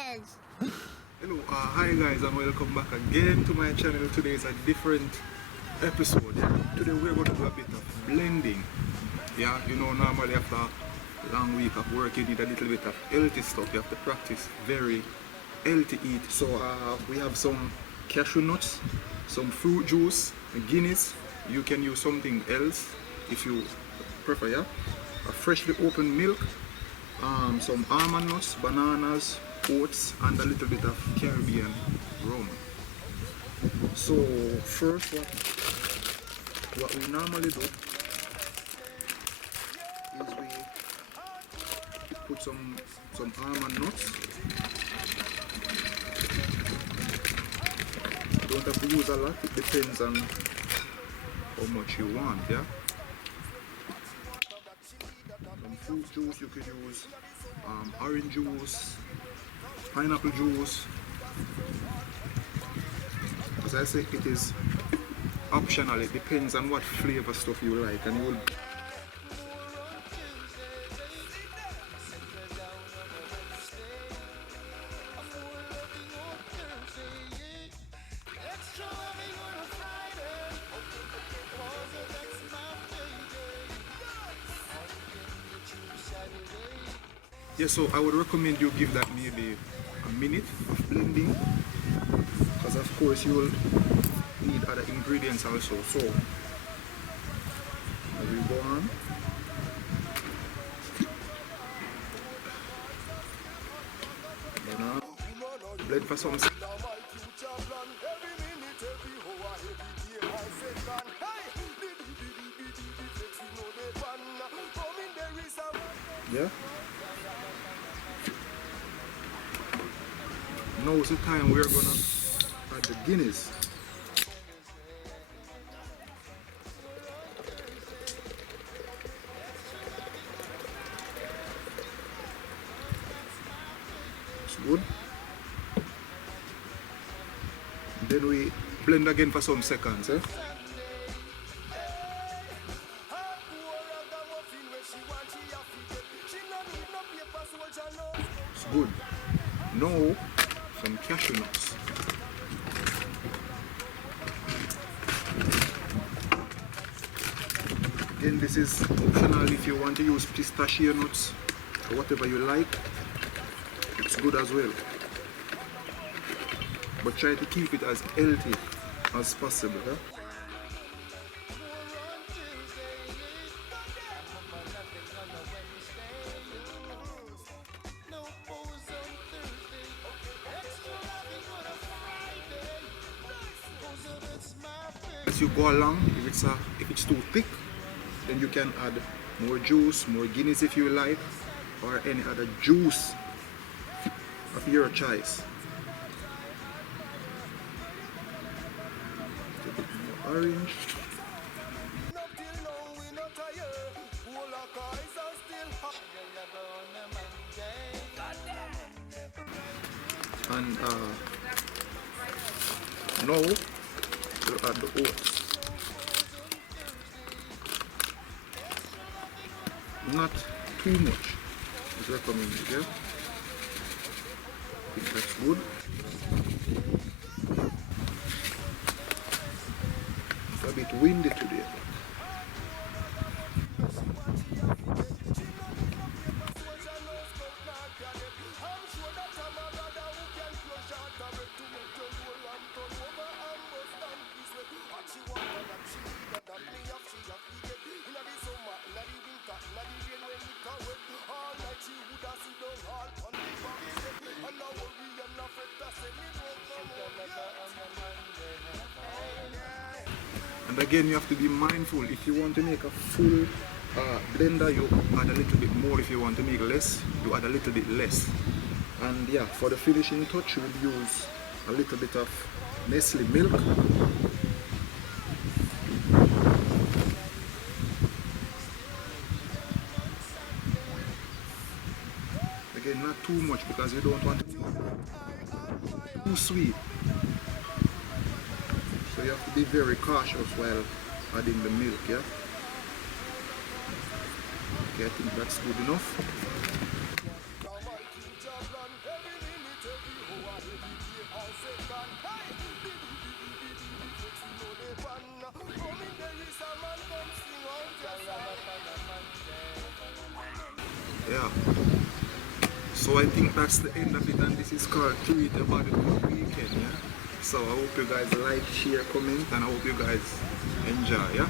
Beres. Hello, hi guys, and welcome back again to my channel. Today is a different episode. Today we're going to do a bit of blending. Yeah, you know, normally after a long week of work you need a little bit of healthy stuff. You have to practice very healthy eat. So we have some cashew nuts, some fruit juice, Guinness. You can use something else if you prefer. Yeah, a freshly opened milk, some almond nuts, bananas, oats, and a little bit of Caribbean rum. So first, what we normally do is we put some almond nuts. You don't have to use a lot, it depends on how much you want. Yeah, some fruit juice, you could use orange juice, pineapple juice. As I say, it is optional. It depends on what flavor stuff you like, and you will. Yeah, so I would recommend you give that maybe a minute of blending, because of course you will need other ingredients also. So as we go on, blend for some. Yeah. Now is the time we're gonna add the Guinness. It's good. Then we blend again for some seconds. It's good. Now some cashew nuts. Again, this is optional. If you want to use pistachio nuts or whatever you like, it's good as well. But try to keep it as healthy as possible. Huh? As you go along, if it's too thick, then you can add more juice, more Guinness if you like, or any other juice of your choice. A bit more orange. And now we'll add the oats. Not too much is recommended, yeah? I think that's good. It's a bit windy today. And again, you have to be mindful. If you want to make a full blender, you add a little bit more. If you want to make less, you add a little bit less. And yeah, for the finishing touch, we'll use a little bit of Nestle milk. Again, not too much, because you don't want it too sweet. So you have to be very cautious while adding the milk, yeah? Okay, I think that's good enough. Yeah. So I think that's the end of it, and this is called Treat Your Body Good Weekend, yeah? So I hope you guys like, share, comment, and I hope you guys enjoy, yeah?